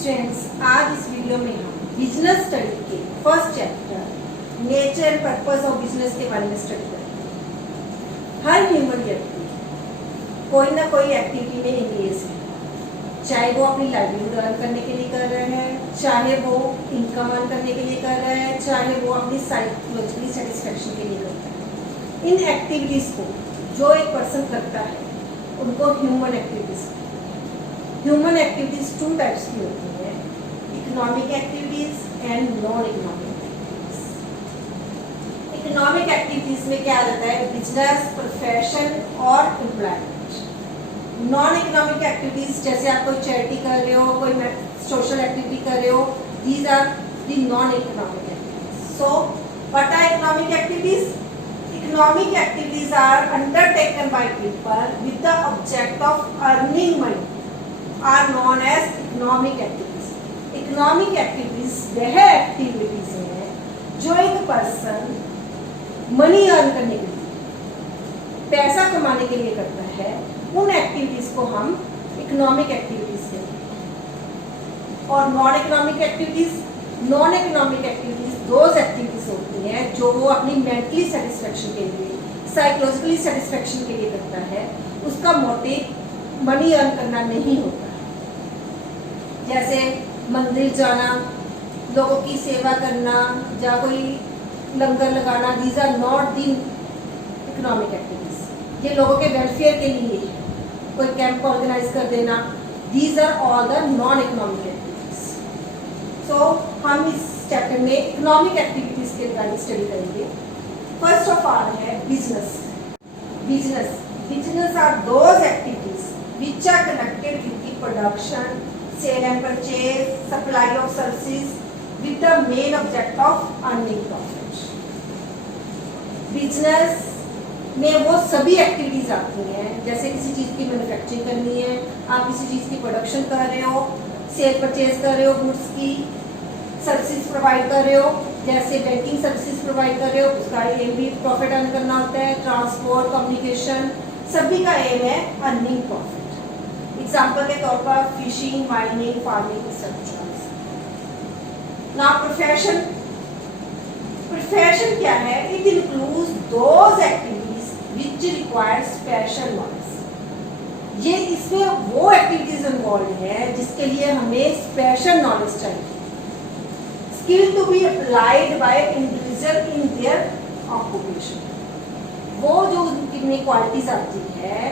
Students, आज इस video में हम बिजनेस स्टडी के first chapter nature and purpose of business के बारे में स्टडी करेंगे। हर ह्यूमन व्यक्ति कोई ना कोई एक्टिविटी में एंगेज है, चाहे वो अपनी लाइवलीहुड अर्न करने के लिए कर रहे हैं, चाहे वो इनकम अर्न करने के लिए कर रहे हैं, चाहे वो अपनी साइकोलॉजिकली सेटिस्फेक्शन के लिए करता है। इन एक्टिविटीज को जो एक पर्सन करता है उनको human activities. Human activities two types की होती है, economic activities and non economic activities. Economic activities में क्या रहता है? बिजनेस, प्रोफेशन और एम्प्लॉयमेंट। नॉन इकोनॉमिक एक्टिविटीज जैसे आप कोई चैरिटी कर रहे हो, कोई सोशल एक्टिविटी कर रहे हो, these are the non economic activities. So what are economic activities? Economic activities are undertaken by people with the object of earning money are known as economic activities. Economic activities वह activities हैं जो एक person money earn करने के लिए, पैसा कमाने के लिए करता है। उन एक्टिविटीज को हम इकोनॉमिक एक्टिविटीज कहते हैं। और non economic activities those activities होती हैं जो वो अपनी मेंटली सेटिस्फेक्शन के लिए, साइकोलॉजिकली सेटिस्फेक्शन के लिए करता है। उसका मोटिव मनी अर्न करना नहीं होता। जैसे मंदिर जाना, लोगों की सेवा करना या कोई लंगर लगाना, these are not the economic activities. ये लोगों के वेलफेयर के लिए है। कोई कैंप ऑर्गेनाइज कर देना, these are all the non economic activities. So हम इस चैप्टर में इकोनॉमिक एक्टिविटीज के रिगार्डिंग स्टडी करेंगे। फर्स्ट ऑफ ऑल है business. Business are those activities which are connected with the production, sale and purchase, supply of services with the main object of earning profit. Business में वो सभी activities आती हैं, जैसे किसी चीज की मैन्युफैक्चरिंग करनी है, आप किसी चीज की प्रोडक्शन कर रहे हो, सेल परचेज कर रहे हो, गुड्स की सर्विसेज प्रोवाइड कर रहे हो, जैसे बैंकिंग सर्विसेज प्रोवाइड कर रहे हो, उसका एम भी प्रॉफिट अर्न करना होता है। ट्रांसपोर्ट, कम्युनिकेशन, सभी का एम है अर्निंग प्रॉफिट। एग्जाम्पल के तौर पर fishing, mining, farming, etcetera. Now profession क्या है? It includes those activities which require special knowledge. ये इसमें वो एक्टिविटीज इन्वॉल्व है जिसके लिए हमें स्पेशल नॉलेज चाहिए। Skill to be applied by individual in their occupation। वो जो उनकी क्वालिटीज आती है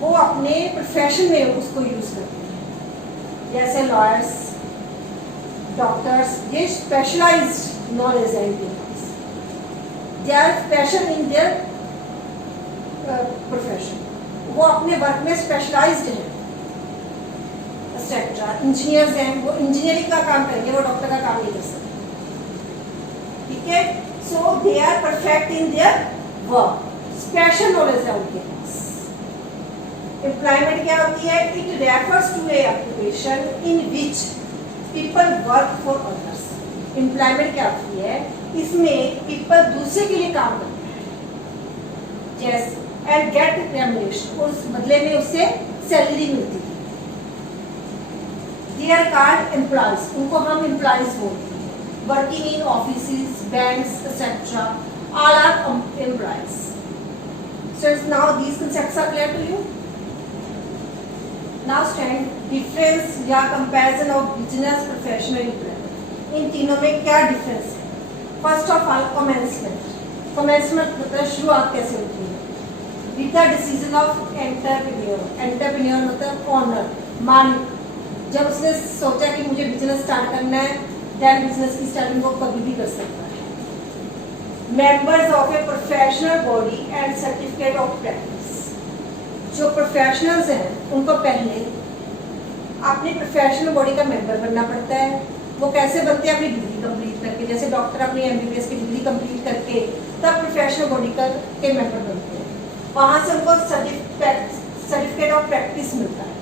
वो अपने प्रोफेशन में उसको यूज करते हैं। जैसे लॉयर्स, डॉक्टर्स, ये स्पेशलाइज्ड नॉलेज है इनके पास। They are special in their profession, वो अपने वर्क में स्पेशलाइज्ड है। इंजीनियर्स हैं, वो इंजीनियरिंग का काम करेंगे, वो डॉक्टर का काम नहीं कर सकते। ठीक है, so they are perfect in their work, special knowledge है उनके पास। एम्प्लॉयमेंट क्या होती है? It refers to a occupation in which people work for others. Employment क्या होती है? इसमें पीपल दूसरे के लिए काम करते हैं, जैसे एंड गेट रेम्यूनरेशन, उस बदले में उससे सैलरी मिलती है। They are called employees, उनको हम employees बोलते हैं। Working in offices, banks, etc. all are employees. So now these concepts are clear to you. Now stand difference या comparison of business, profession and employment। इन तीनों में क्या difference है? First of all commencement। commencement मतलब शुरुआत कैसे होती है? With the decision of entrepreneur। entrepreneur मतलब owner, मालिक। जब उसने सोचा कि मुझे बिजनेस स्टार्ट करना है, दैट बिजनेस की स्टार्टिंग वो कभी भी कर सकता है। Members of a professional body and certificate of practice. जो प्रोफेशनल्स हैं उनको पहले अपनी प्रोफेशनल बॉडी का मेंबर बनना पड़ता है। वो कैसे बनते हैं? अपनी डिग्री कंप्लीट करके। जैसे डॉक्टर अपनी MBBS की डिग्री कंप्लीट करके तब प्रोफेशनल बॉडी के मेंबर बनते हैं। वहाँ से उनको सर्टिफिकेट ऑफ प्रैक्टिस मिलता है।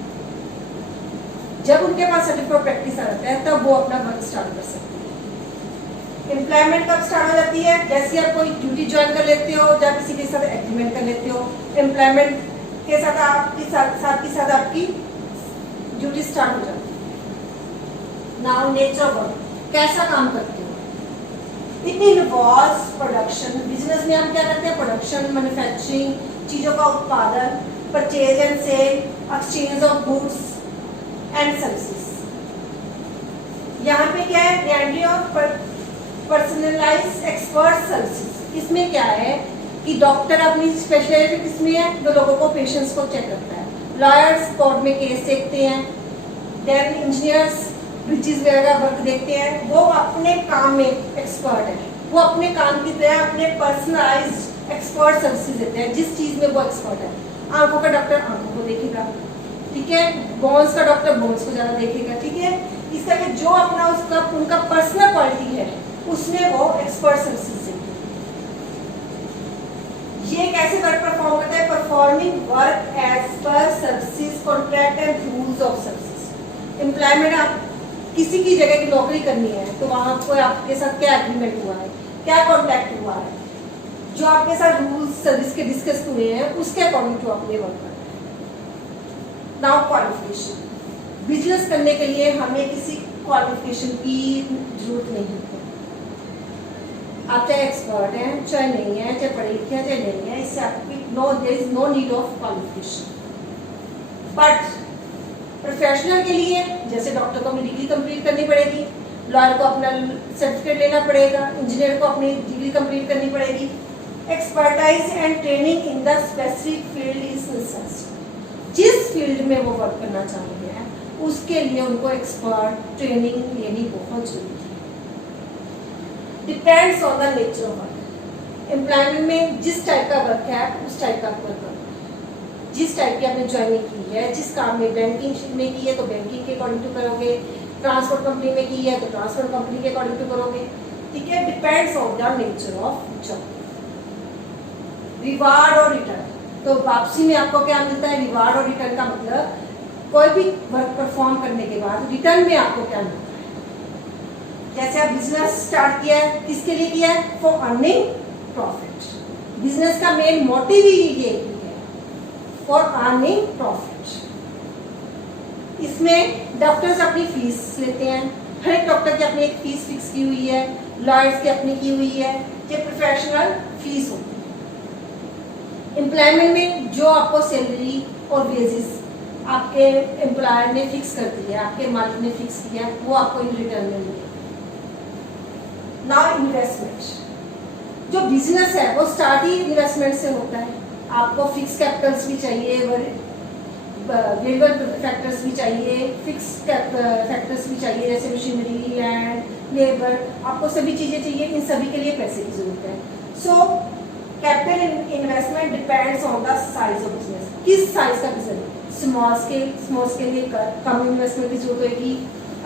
जब उनके पास सर्टिफिकेट ऑफ प्रैक्टिस आ जाता है तब वो अपना वर्क स्टार्ट कर सकते हैं। एम्प्लॉयमेंट कब स्टार्ट हो जाती है? जैसे आप कोई ड्यूटी ज्वाइन कर लेते हो या किसी के साथ एग्रीमेंट कर लेते हो, एम्प्लॉयमेंट के साथ आपकी ड्यूटी स्टार्ट हो जाती है। नाउ नेचर ऑफ वर्क, कैसा काम करते हो? इट इन्वॉल्व्स प्रोडक्शन, बिजनेस में हम क्या करते हैं? प्रोडक्शन, मैन्युफैक्चरिंग, चीज़ों का उत्पादन, purchase and sale, exchange of goods and services. यहाँ पे क्या है? रेंडरी और पर्सनलाइज्ड एक्सपर्ट सर्विसेज। इसमें क्या है कि डॉक्टर अपनी स्पेशलिटी किसमें है? जो लोगों को, पेशेंट्स को चेक करता है। लॉयर्स कोर्ट में केस देखते हैं। देन इंजीनियर्स ब्रिजेस वगैरह वर्क देखते हैं। वो अपने काम में एक्सपर्ट है, वो अपने काम की तरह अपने पर्सनलाइज्ड एक्सपर्ट सर्विसेज देते हैं जिस चीज़ में वो एक्सपर्ट है। आंखों का डॉक्टर आंखों को देखेगा, ठीक है। बोन्स का डॉक्टर बोन्स को ज़्यादा देखेगा, ठीक है। इस तरह जो अपना उसका उनका पर्सनल क्वालिटी है उसमें वो एक्सपर्ट सर्विसेज देते हैं। ये कैसे वर्क परफॉर्म करता है? Performing work as per services contract and rules of services. Employment, आप किसी की जगह की नौकरी करनी है तो वहाँ कोई आपके साथ क्या एग्रीमेंट हुआ है, क्या कॉन्ट्रैक्ट हुआ है, जो आपके साथ रूल्स सर्विस के डिस्कस हुए हैं उसके अकॉर्डिंग टू आपने वर्क करना है। नाउ क्वालिफिकेशन, बिजनेस करने के लिए हमें किसी क्वालिफिकेशन की जरूरत नहीं है। आप चाहे एक्सपर्ट हैं चाहे नहीं है, चाहे पढ़े लिखे हैं चाहे नहीं है, इससे आपकी there is no need of qualification. But professional के लिए जैसे डॉक्टर को अपनी डिग्री कंप्लीट करनी पड़ेगी, लॉयर को अपना सर्टिफिकेट लेना पड़ेगा, इंजीनियर को अपनी डिग्री कंप्लीट करनी पड़ेगी। Expertise and training in the specific field is necessary. जिस फील्ड में वो वर्क करना चाहते हैं उसके लिए उनको एक्सपर्ट ट्रेनिंग लेनी बहुत जरूरी है। Depends on the nature of work. Employment में जिस टाइप का वर्क है उस टाइप का वर्क करना है। जिस टाइप की आपने ज्वाइनिंग की है, जिस काम में बैंकिंग में की है तो बैंकिंग के अकॉर्डिंग टू करोगे, ट्रांसपोर्ट कंपनी में की है तो ट्रांसपोर्ट कंपनी के अकॉर्डिंग टू करोगे, ठीक है। Depends on the nature of job. Reward और रिटर्न, तो वापसी में आपको क्या मिलता है? रिवार्ड और रिटर्न का मतलब कोई भी वर्क परफॉर्म करने के बाद रिटर्न में आपको क्या मिलता है? जैसे आप बिजनेस स्टार्ट किया है, किसके लिए किया है? For earning profit. बिजनेस का मेन मोटिव ही ये फॉर अर्निंग प्रॉफिट। इसमें डॉक्टर्स अपनी फीस लेते हैं, हर एक डॉक्टर की अपनी एक फीस फिक्स की हुई है, लॉयर्स की अपनी की हुई है, ये प्रोफेशनल फीस होती है। एम्प्लॉयमेंट में जो आपको सैलरी और वेजेस आपके एम्प्लॉयर ने फिक्स कर दी है, आपके मालिक ने फिक्स किया, वो आपको इन रिटर्न में मिलेगा। नाउ इन्वेस्टमेंट, जो बिजनेस है वो स्टार्ट ही इन्वेस्टमेंट से होता है। आपको फिक्स कैपिटल्स भी चाहिए, वेरिएबल फैक्टर्स भी चाहिए, फिक्स फैक्टर्स भी चाहिए, जैसे मशीनरी, लैंड, लेबर, आपको सभी चीज़ें चाहिए। इन सभी के लिए पैसे की जरूरत है। So capital investment depends on the size of business. किस साइज का बिजनेस? स्मॉल स्केल में कम इन्वेस्टमेंट की जरूरत होगी।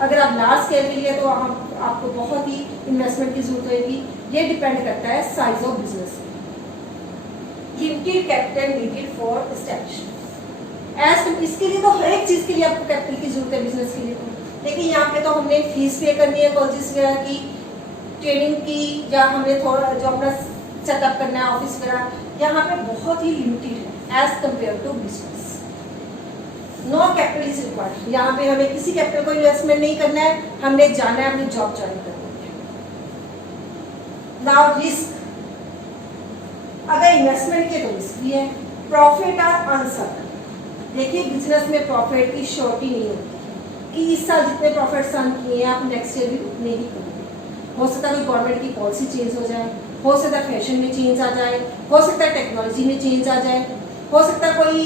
अगर आप लार्ज स्केल के लिए तो आपको बहुत ही इन्वेस्टमेंट की जरूरत होगी। ये डिपेंड करता है size of business. Limited capital needed for establishment. इसके लिए तो हर एक चीज़ के लिए आपको कैपिटल की जरूरत है बिजनेस के लिए तो, लेकिन यहाँ पे तो हमने फीस पे करनी है कॉलेजेस वगैरह की, ट्रेनिंग की, या हमने थोड़ा जो अपना सेटअप करना है ऑफिस वगैरह, यहाँ पे बहुत ही लिमिटेड है as compared to business. No capital is required. यहाँ पे हमें किसी कैपिटल को इन्वेस्टमेंट नहीं करना है, हमने जाना है अपनी जॉब ज्वाइन करनी है। नाउ रिस्क, अगर इन्वेस्टमेंट के तो रिस्क भी है। Profit are uncertain. देखिए बिजनेस में प्रॉफिट की श्योरिटी नहीं होती कि इस साल जितने प्रॉफिट्स अर्न किए हैं आप नेक्स्ट ईयर भी उतने ही करोगे। हो सकता है कोई गवर्नमेंट की पॉलिसी चेंज हो जाए, हो सकता है फैशन में चेंज आ जाए, हो सकता है टेक्नोलॉजी में चेंज आ जाए, हो सकता है कोई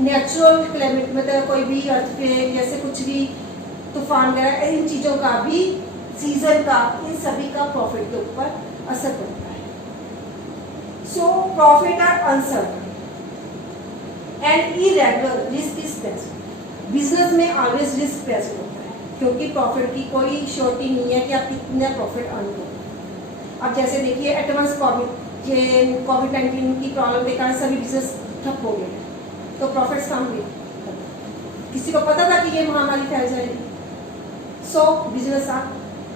नेचुरल क्लाइमेट मतलब कोई भी अर्थक्वेक जैसे कुछ भी तूफान वगैरह, इन चीज़ों का भी, सीजन का, इन सभी का प्रॉफिट के ऊपर असर पड़ता है। So profit are uncertain and irregular, risk is present. Business में ऑलवेज रिस्क प्रेजेंट होता है क्योंकि प्रॉफिट की कोई श्योरिटी नहीं है कि आप कितना प्रॉफिट अर्न करोगे। अब जैसे देखिए एडवांस कोविड-19 की प्रॉब्लम के कारण सभी बिजनेस ठप हो गए, तो प्रॉफिट्स कम हुए। किसी को पता था कि ये महामारी फैल जाएगी। So business are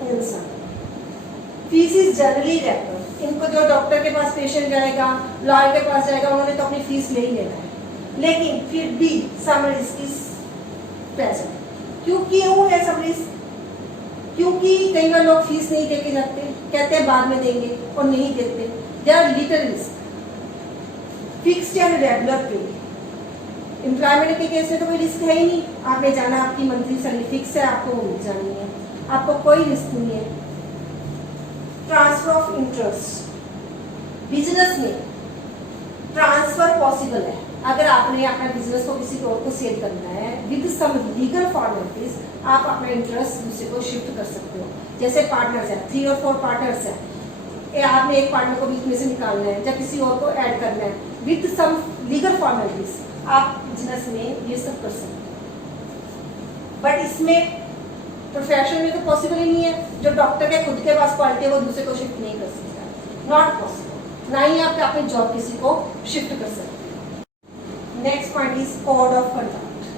uncertain. Fees is generally regular. इनको जो डॉक्टर के पास पेशेंट जाएगा, लॉयर के पास जाएगा, उन्होंने तो अपनी फीस ले ही लेना है, लेकिन फिर भी सम रिस्क इज प्रेजेंट। क्यों है सम रिस्क? कई बार लोग फीस नहीं दे के जाते, कहते हैं बाद में देंगे और नहीं देते। They are little risk. Fixed and regular pay, employment के केस में तो कोई रिस्क है ही नहीं, आपने जाना, आपकी मंथली सैलरी फिक्स है, आपको वो मिल जानी है, आपको कोई रिस्क नहीं है। ट्रांसफर ऑफ इंटरेस्ट, बिजनेस में ट्रांसफर पॉसिबल है। अगर आपने अपना बिजनेस को किसी और को सेल करना है, विद सम लीगल फॉर्मेलिटीज आप अपना इंटरेस्ट दूसरे को शिफ्ट कर सकते हो। जैसे पार्टनर्स है, 3 और 4 पार्टनर्स है, आपने एक पार्टनर को बीच में से निकालना है या किसी और को ऐड करना है, विद सम लीगल फॉर्मेलिटीज आप बिजनेस में ये सब कर सकते हो। बट इसमें प्रोफेशन में तो पॉसिबल ही नहीं है। जो डॉक्टर के खुद के पास क्वालिटी है वो दूसरे को शिफ्ट नहीं कर सकता, नॉट पॉसिबल। ना ही आप अपनी जॉब किसी को शिफ्ट कर सकते। Next point is code of conduct.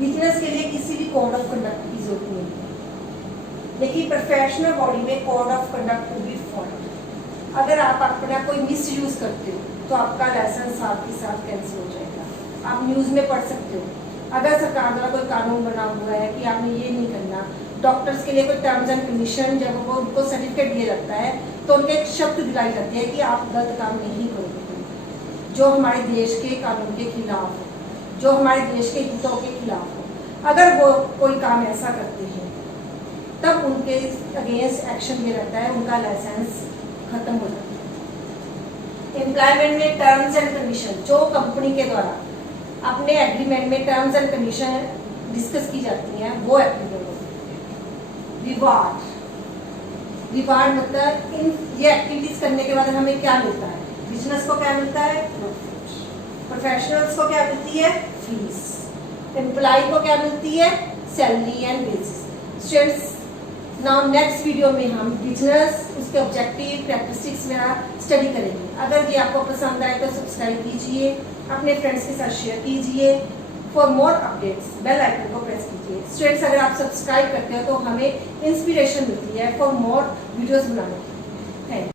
Business के लिए किसी भी कोड ऑफ कंडक्ट की जरूरत नहीं है, लेकिन प्रोफेशनल बॉडी में कोड ऑफ कंडक्ट को भी फॉलो। अगर आप अपना कोई मिस यूज करते हो तो आपका लाइसेंस साथ के साथ कैंसिल हो जाएगा। आप न्यूज में पढ़ सकते हो, अगर सरकार द्वारा कोई कानून बना हुआ है कि आपने ये नहीं करना, डॉक्टर्स के लिए कोई टर्म्स एंड कंडीशन, जब वो उनको सर्टिफिकेट दिया जाता है तो उनके एक शब्द दिलाई जाती है कि आप गलत काम नहीं करोगे, जो हमारे देश के कानून के खिलाफ हो, जो हमारे देश के हितों के खिलाफ हो। अगर वो कोई काम ऐसा करते हैं तब उनके अगेंस्ट एक्शन ये रहता है, उनका लाइसेंस खत्म हो जाता है। एम्प्लॉयमेंट में टर्म्स एंड कंडीशन, जो कंपनी के द्वारा अपने एग्रीमेंट में टर्म्स एंड कंडीशन डिस्कस की जाती हैं, वो एप्लीकेबल होती है। रिवार्ड, रिवार्ड मतलब इन ये एक्टिविटीज करने के बाद हमें क्या मिलता है। बिजनेस को क्या मिलता है, प्रोफेशनल्स को क्या मिलती है, फीस। एम्प्लॉय को क्या मिलती है, salary and bases. Students, now next video में हम बिजनेस, उसके ऑब्जेक्टिव, कैरेक्टरिस्टिक्स में स्टडी करेंगे। अगर ये आपको पसंद आए तो सब्सक्राइब कीजिए, अपने फ्रेंड्स के साथ शेयर कीजिए। For more updates bell icon को प्रेस कीजिए। स्टूडेंट्स, अगर आप सब्सक्राइब करते हो तो हमें इंस्पिरेशन मिलती है फॉर मोर वीडियोस बनाने की। Thank you.